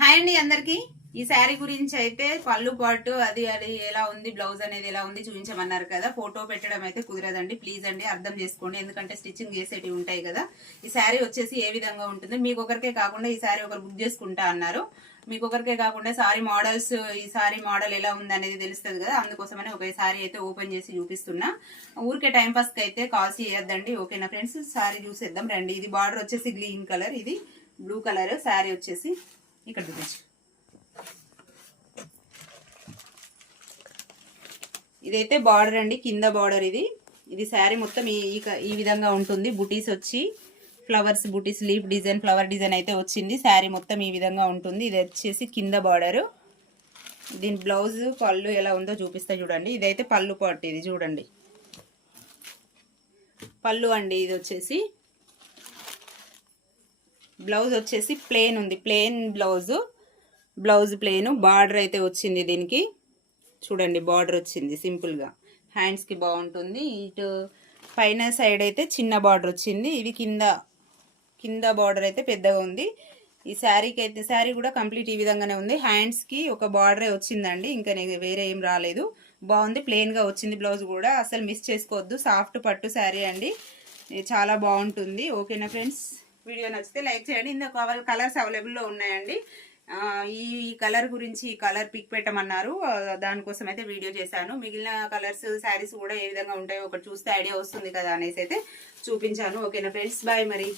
Hi అండి అందరికి. ఈ శారీ గురించి అయితే పళ్ళు పాటు అది అది ఎలా ఉంది, బ్లౌజ్ అనేది ఎలా ఉంది చూపించమన్నారు కదా. ఫోటో పెట్టడం అయితే కుదరదండి, ప్లీజ్ అండి అర్థం చేసుకోండి. ఎందుకంటే స్టిచ్చింగ్ చేసేటివి ఉంటాయి కదా. ఈ శారీ వచ్చేసి ఏ విధంగా ఉంటుంది, మీకు ఒకరికే కాకుండా ఈ శారీ ఒకరు బుక్ చేసుకుంటా అన్నారు. మీకు ఒకరికే కాకుండా సారీ మోడల్స్, ఈ సారీ మోడల్ ఎలా ఉంది అనేది తెలుస్తుంది కదా. అందుకోసమని ఒక సారీ అయితే ఓపెన్ చేసి చూపిస్తున్నా. ఊరికే టైం పాస్ కి అయితే కాల్స్ చేయొద్దండి, ఓకేనా ఫ్రెండ్స్. సారీ చూసేద్దాం రండి. ఇది బార్డర్ వచ్చేసి గ్రీన్ కలర్, ఇది బ్లూ కలర్. శారీ వచ్చేసి ఇక్కడ చూపించు. ఇదైతే బార్డర్ అండి, కింద బార్డర్. ఇది శారీ మొత్తం ఈ విధంగా ఉంటుంది. బుటీస్ వచ్చి ఫ్లవర్స్, బుటీస్, లీఫ్ డిజైన్, ఫ్లవర్ డిజైన్ అయితే వచ్చింది. శారీ మొత్తం ఈ విధంగా ఉంటుంది. ఇది వచ్చేసి కింద బార్డర్. దీని బ్లౌజ్ పళ్ళు ఎలా ఉందో చూపిస్తా చూడండి. ఇదైతే పళ్ళు పాటు, ఇది చూడండి పళ్ళు అండి. ఇది వచ్చేసి బ్లౌజ్ వచ్చేసి ప్లెయిన్ ఉంది, ప్లెయిన్ బ్లౌజ్ ప్లెయిన్. బార్డర్ అయితే వచ్చింది దీనికి చూడండి, బార్డర్ వచ్చింది సింపుల్గా. హ్యాండ్స్కి బాగుంటుంది. ఇటు పైన సైడ్ అయితే చిన్న బార్డర్ వచ్చింది. ఇది కింద బార్డర్ అయితే పెద్దగా ఉంది. ఈ శారీకి అయితే శారీ కూడా కంప్లీట్ ఈ విధంగానే ఉంది. హ్యాండ్స్కి ఒక బార్డరే వచ్చిందండి, ఇంకా వేరే ఏం రాలేదు. బాగుంది, ప్లెయిన్గా వచ్చింది. బ్లౌజ్ కూడా అసలు మిస్ చేసుకోవద్దు. సాఫ్ట్ పట్టు శారీ అండి, చాలా బాగుంటుంది. ఓకేనా ఫ్రెండ్స్, వీడియో నచ్చితే లైక్ చేయండి. ఇందులో కలర్స్ అవైలబుల్లో ఉన్నాయండి. ఈ కలర్ గురించి ఈ కలర్ పిక్ పెట్టమన్నారు, దానికోసం అయితే వీడియో చేశాను. మిగిలిన కలర్స్ శారీస్ కూడా ఏ విధంగా ఉంటాయో ఒకటి చూస్తే ఐడియా వస్తుంది కదా అనేసి అయితే చూపించాను. ఓకేనా ఫ్రెండ్స్, బాయ్ మరి.